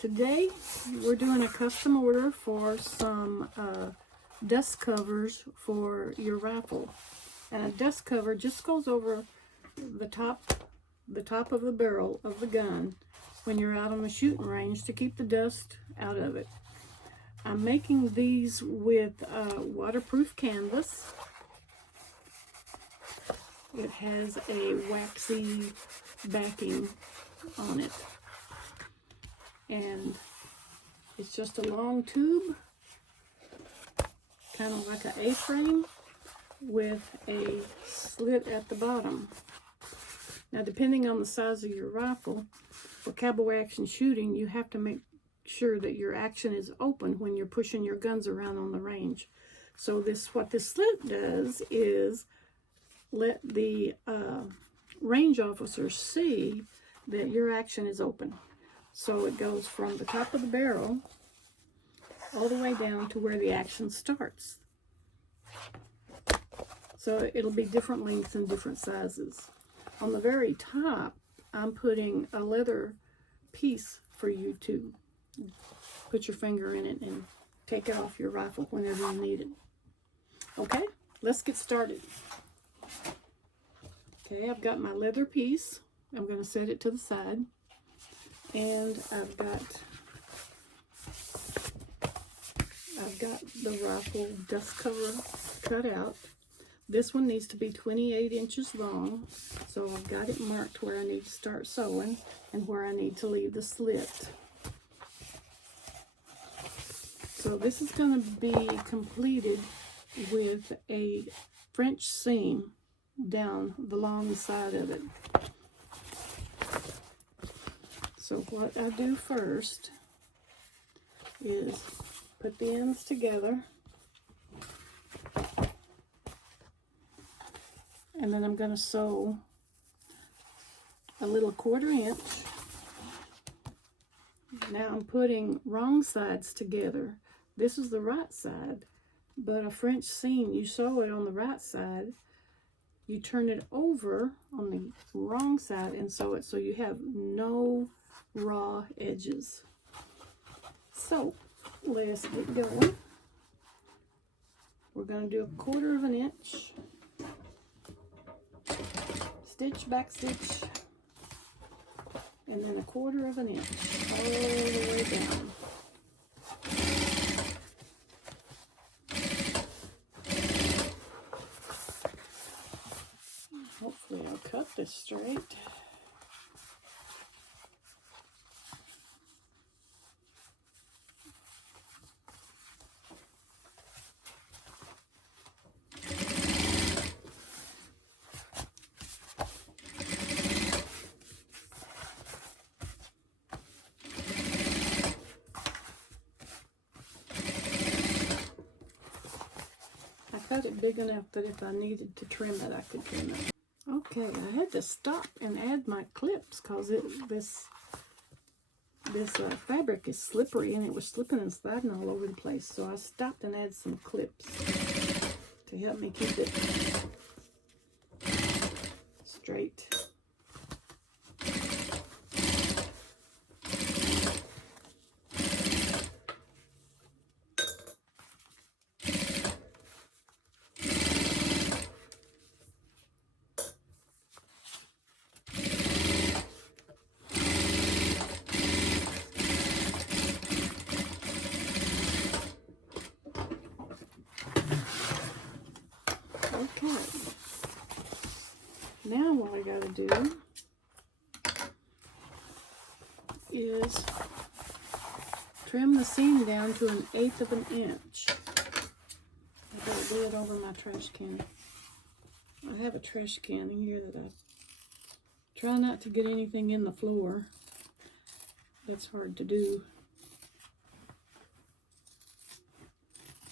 Today we're doing a custom order for some dust covers for your rifle. And a dust cover just goes over the top of the barrel of the gun when you're out on the shooting range to keep the dust out of it. I'm making these with waterproof canvas. It has a waxy backing on it. And it's just a long tube, kind of like an A-frame with a slit at the bottom. Now, depending on the size of your rifle, for Cowboy Action Shooting, you have to make sure that your action is open when you're pushing your guns around on the range. So what this slit does is let the range officers see that your action is open. So it goes from the top of the barrel all the way down to where the action starts. So it'll be different lengths and different sizes. On the very top, I'm putting a leather piece for you to put your finger in it and take it off your rifle whenever you need it. Okay, let's get started. Okay, I've got my leather piece. I'm going to set it to the side. And I've got the rifle dust cover cut out. This one needs to be 28 inches long, so I've got it marked where I need to start sewing and where I need to leave the slit. So this is going to be completed with a French seam down the long side of it. So what I do first is put the ends together, and then I'm going to sew a little 1/4 inch. Now I'm putting wrong sides together. This is the right side, but a French seam, you sew it on the right side, you turn it over on the wrong side and sew it so you have no raw edges. So let's get going. We're going to do a 1/4 inch, stitch, back stitch, and then a 1/4 inch all the way down. Hopefully I'll cut this straight. I cut it big enough that if I needed to trim it, I could trim it. Okay, I had to stop and add my clips because this fabric is slippery and it was slipping and sliding all over the place. So I stopped and added some clips to help me keep it straight. Okay, now what I got to do is trim the seam down to 1/8 inch. I got to do it over my trash can. I have a trash can in here that I try not to get anything in the floor. That's hard to do.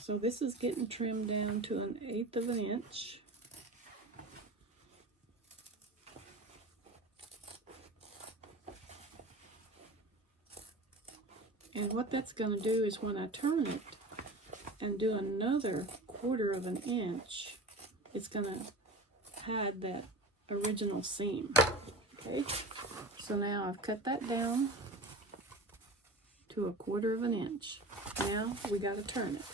So this is getting trimmed down to 1/8 inch. And what that's going to do is when I turn it and do another 1/4 inch, it's going to hide that original seam. Okay, so now I've cut that down. to 1/4 of an inch. Now we got to turn it.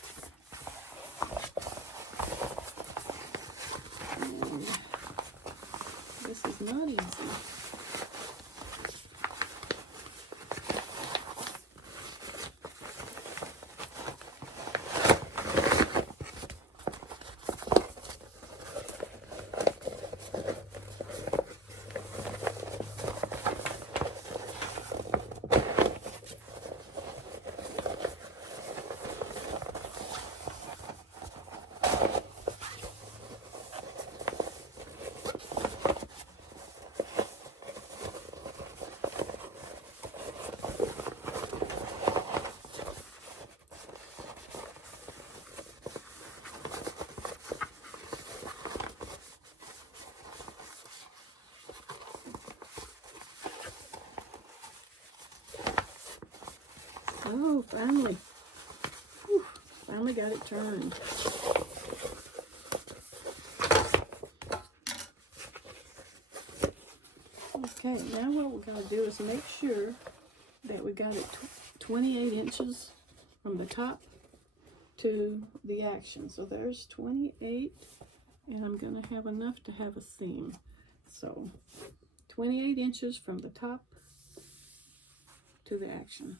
And this is not easy. Oh, finally. Whew, finally got it turned. Okay, now what we're going to do is make sure that we got it 28 inches from the top to the action. So there's 28, and I'm going to have enough to have a seam. So 28 inches from the top to the action.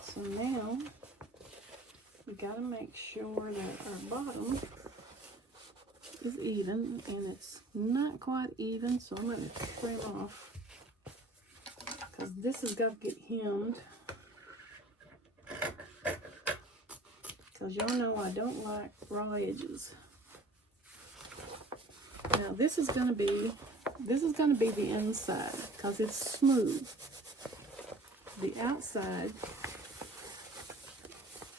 So now we got to make sure that our bottom is even, and it's not quite even, so I'm going to trim off because this has got to get hemmed, because y'all know I don't like raw edges. Now this is going to be the inside because it's smooth. The outside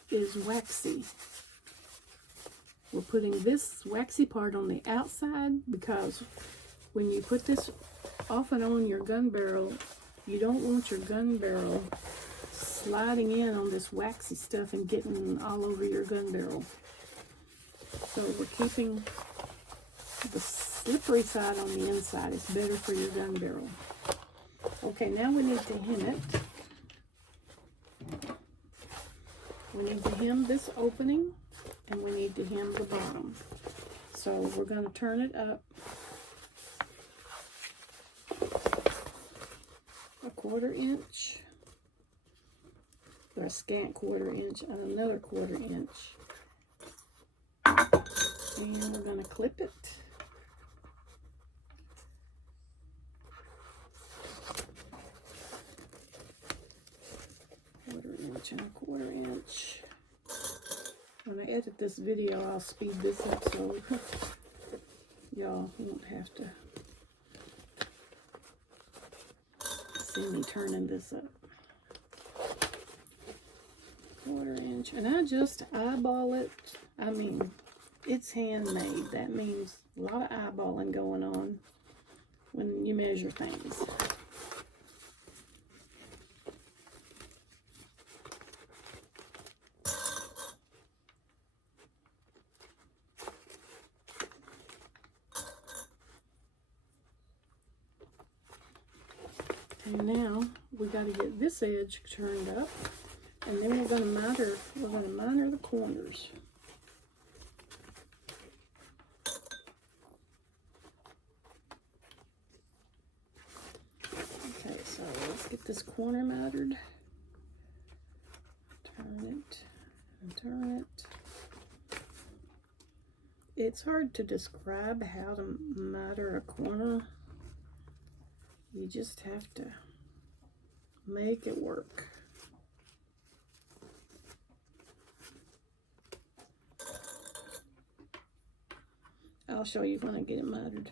is waxy. We're putting this waxy part on the outside because when you put this off and on your gun barrel, you don't want your gun barrel sliding in on this waxy stuff and getting all over your gun barrel. So we're keeping the slippery side on the inside. It's better for your gun barrel. Okay, now we need to hem it. We need to hem this opening, and we need to hem the bottom. So we're going to turn it up 1/4 inch, or a scant 1/4 inch, and another 1/4 inch. And we're going to clip it. And 1/4 inch. When I edit this video, I'll speed this up so y'all won't have to see me turning this up. 1/4 inch, and I just eyeball it. I mean, it's handmade. That means a lot of eyeballing going on when you measure things. And now we got to get this edge turned up, and then we're going to miter the corners. Okay, so let's get this corner mitered. Turn it and turn it. It's hard to describe how to miter a corner. You just have to make it work. I'll show you when I get it mitered.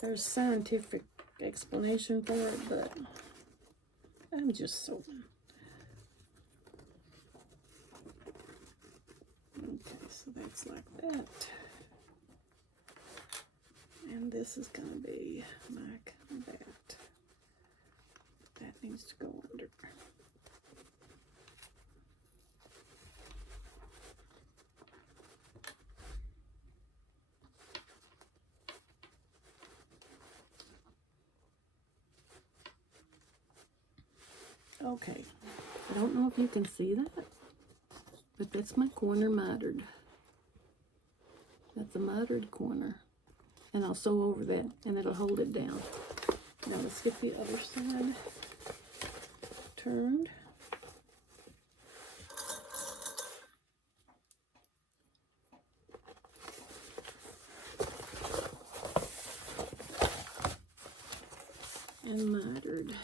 There's scientific explanation for it, but I'm just sewing. Okay, so that's like that. And this is going to be like that. That needs to go under. Okay, I don't know if you can see that, but that's my corner mitered. That's a mitered corner. And I'll sew over that, and it'll hold it down. Now let's get the other side turned. And mitered.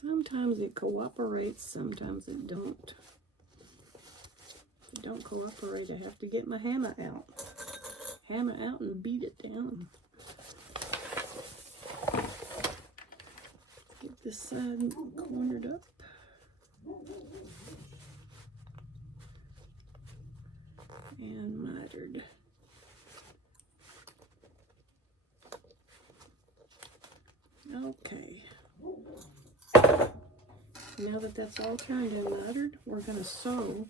Sometimes it cooperates, sometimes it don't. If it don't cooperate, I have to get my hammer out. Hammer out and beat it down. Get this side cornered up. And mitered. Okay. Now that that's all turned and mitered, we're going to sew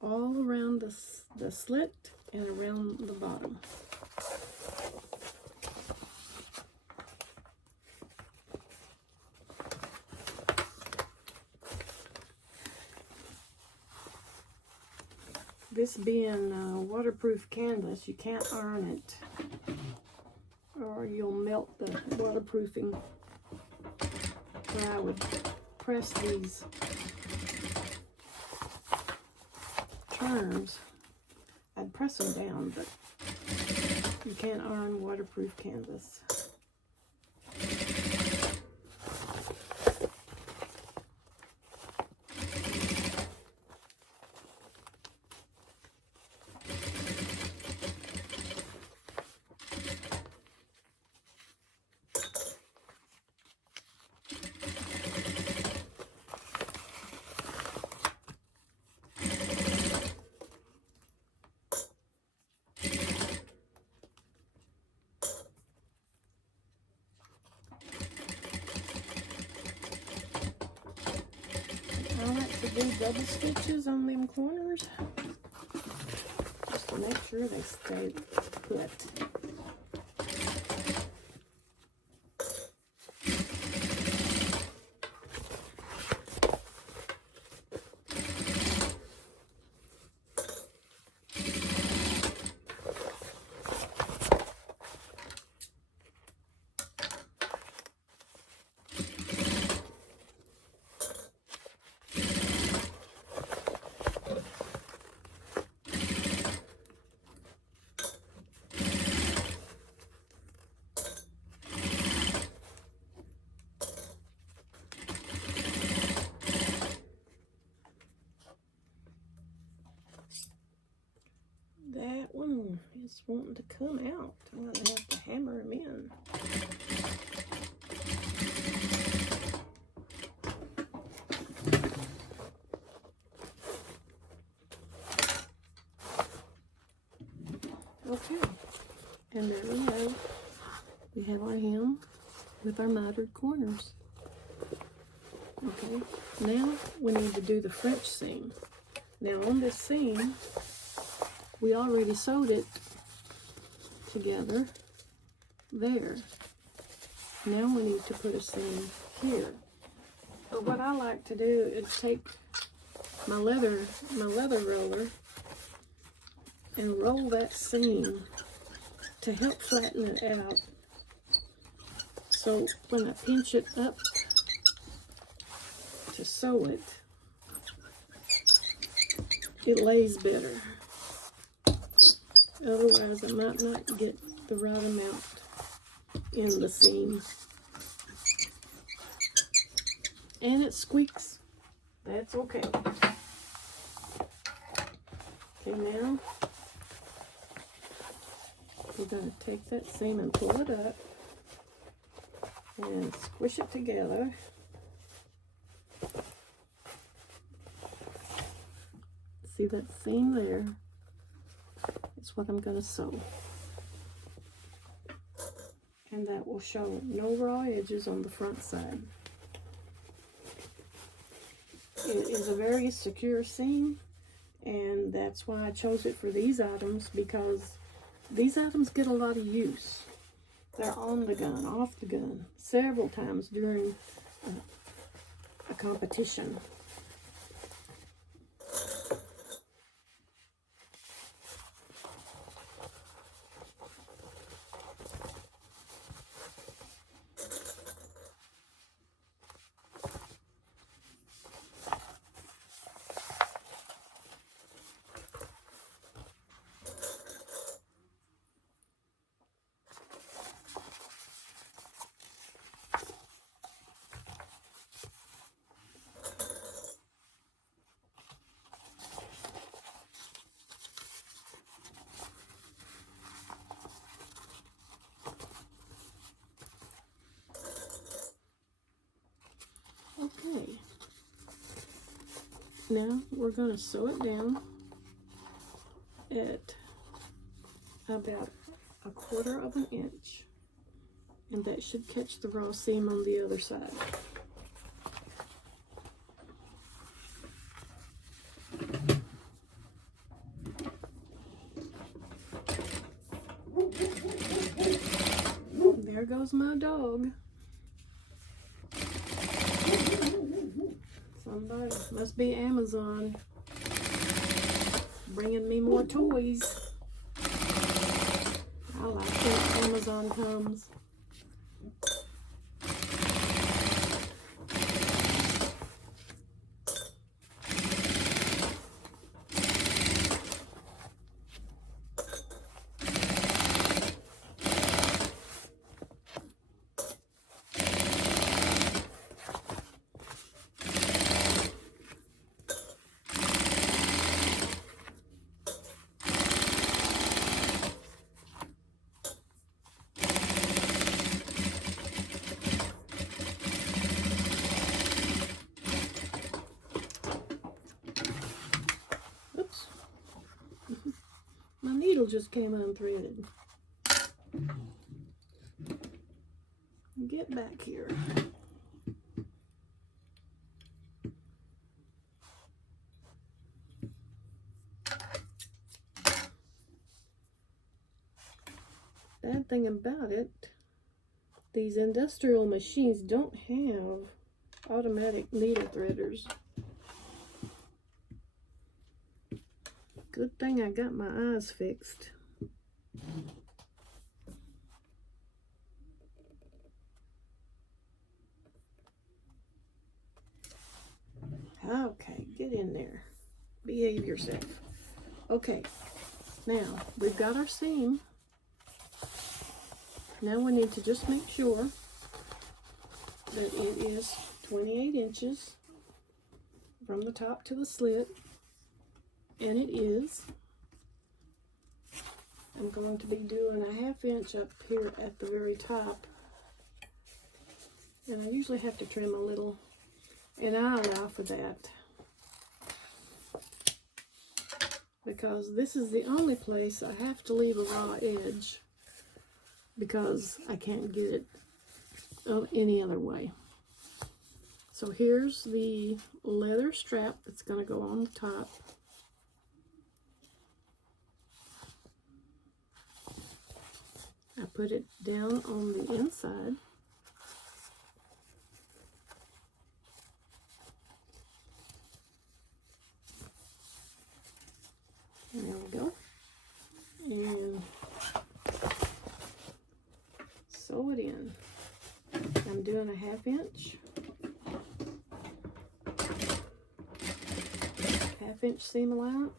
all around the slit and around the bottom. This being waterproof canvas, you can't iron it or you'll melt the waterproofing. So I would press these turns. I'd press them down, but you can't iron waterproof canvas. I like to do double stitches on them corners just to make sure they stay put. That one is wanting to come out. I'm going to have to hammer them in. Okay, and there we go. We have our hem with our mitered corners. Okay, now we need to do the French seam. Now on this seam, we already sewed it together there. Now we need to put a seam here. But what I like to do is take my leather roller and roll that seam to help flatten it out. So when I pinch it up to sew it, it lays better. Otherwise, I might not get the right amount in the seam. And it squeaks. That's okay. Okay, now we're going to take that seam and pull it up and squish it together. See that seam there? that's what I'm going to sew. And that will show no raw edges on the front side. It is a very secure seam, and that's why I chose it for these items, because these items get a lot of use. They're on the gun, off the gun, several times during a competition. Okay, now we're going to sew it down at about 1/4 of an inch, and that should catch the raw seam on the other side. There goes my dog. Somebody, must be Amazon, bringing me more toys. I like when Amazon comes. My needle just came unthreaded. Get back here. Bad thing about it, these industrial machines don't have automatic needle threaders. Good thing I got my eyes fixed. Okay, get in there. Behave yourself. Okay, now we've got our seam. Now we need to just make sure that it is 28 inches from the top to the slit. And it is. I'm going to be doing a 1/2 inch up here at the very top. And I usually have to trim a little, and I allow for that, because this is the only place I have to leave a raw edge, because I can't get it any other way. So here's the leather strap that's going to go on the top. I put it down on the inside. There we go. And sew it in. I'm doing a 1/2 inch. 1/2 inch seam allowance.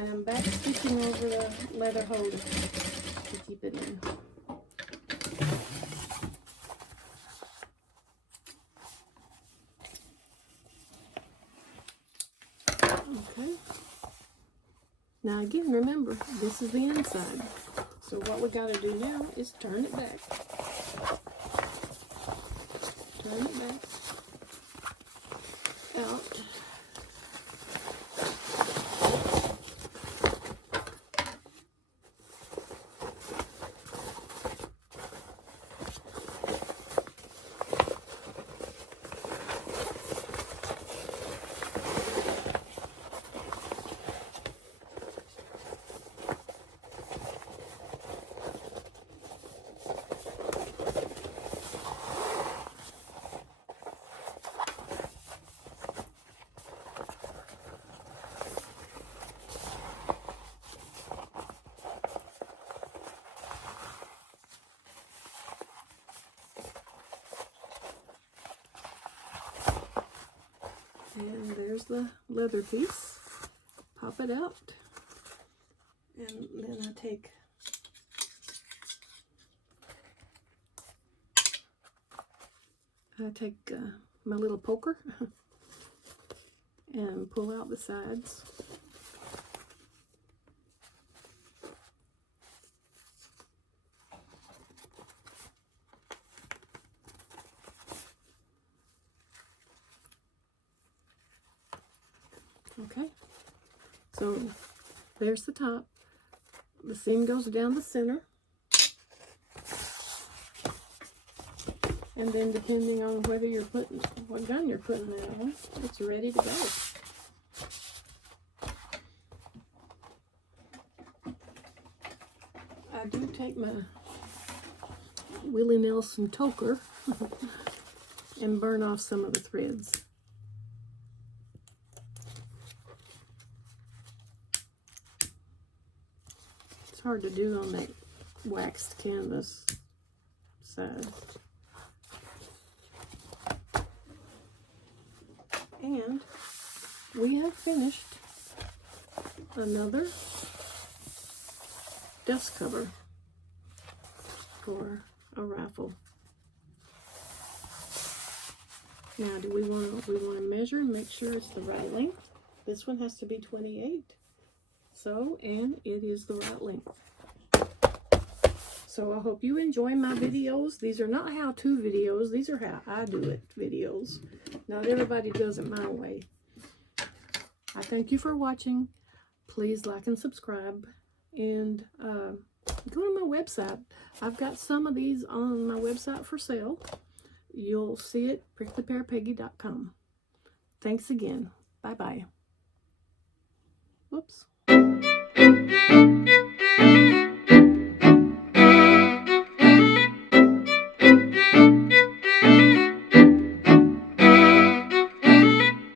And I'm back stitching over the leather holder to keep it in. Okay. Now again, remember, this is the inside. So what we got to do now is turn it back. Turn it back. Out. And there's the leather piece. Pop it out. And then I take my little poker and pull out the sides. Okay, so there's the top. The seam goes down the center. And then depending on whether you're putting, what gun you're putting that on, it's ready to go. I do take my Willie Nelson toker and burn off some of the threads. It's hard to do on that waxed canvas side. And we have finished another dust cover for a rifle. Now, do we want to measure and make sure it's the right length? This one has to be 28. So, and it is the right length. So I hope you enjoy my videos. These are not how-to videos. These are how I do it videos. Not everybody does it my way. I thank you for watching. Please like and subscribe. And go to my website. I've got some of these on my website for sale. You'll see it, pricklypearpeggy.com. Thanks again. Bye-bye.